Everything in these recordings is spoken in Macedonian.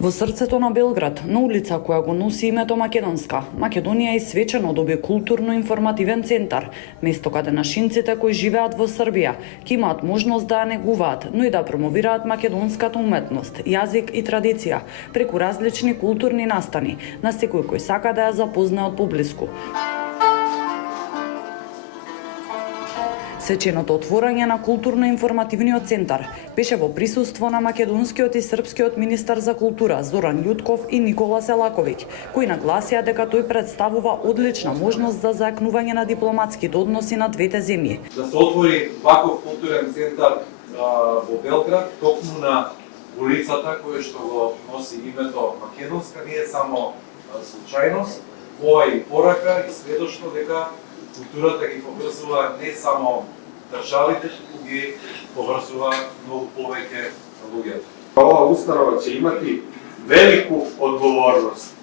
Во срцето на Белград, на улица која го носи името Македонска, Македонија е свечено доби културно-информативен центар, место каде нашинците кои живеат во Србија ќе имаат можност да ја негуваат, но и да промовираат македонската уметност, јазик и традиција преку различни културни настани на секој кој сака да ја запознае од поблиску. Свеченото отворање на културно-информативниот центар беше во присуство на македонскиот и српскиот министар за култура Зоран Љутков и Никола Селаковиќ, кои нагласија дека тој представува одлична можност за зајакнување на дипломатските односи на двете земји. Да се отвори ваков културен центар во Белград, токму на улицата која што го носи името Македонска, не е само случајност, ова е и порака и сведоштво дека културата ги поврзува не само државите, туку ги поврзува многу повеќе луѓето. Ова установа ќе имати велику одговорност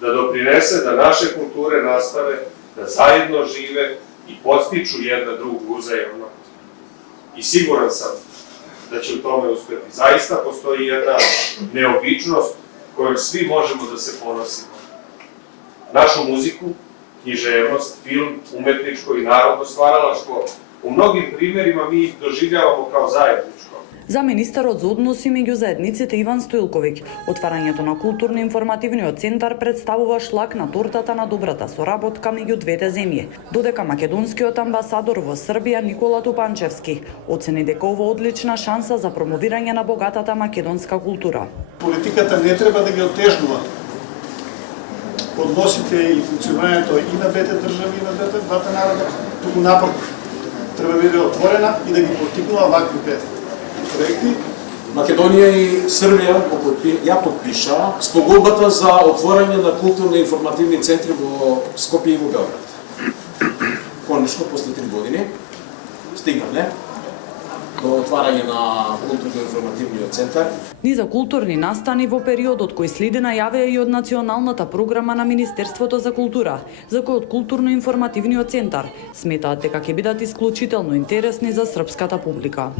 да допринесе да наше културе наставе да заедно живе и подстичу една другу узаемно. И сигурен сам да ќе у томе успети. Заиста постои една необичност која сви можемо да се поносимо. Нашу музику, книжевност, филм, уметничко и народно стваралаштво у многим примерима ми доживljavamo као заедничко. За министерот за односи меѓу заедниците Иван Стоилковиќ, отварањето на културно-информативниот центар представува шлак на тортата на добрата соработка меѓу двете земји, додека македонскиот амбасадор во Србија Никола Тупанчевски оцени дека ова одлична шанса за промовирање на богатата македонска култура. Политиката не треба да ги отежнува односите и функционирањето и на двете држави и на двата народа, туку напротив, треба да биде отворена и да ги поттикнува ваквите проекти. Македонија и Србија ја подпиша спогодбата за отворање на културно-информативни центри во Скопје и во Белград. Конечно, после 3 години стигнавме до отварање на културно-информативниот центар. Низа културни настани во периодот кој следи најавија и од националната програма на Министерството за култура, за кој од културно-информативниот центар сметаат дека ќе бидат исклучително интересни за српската публика.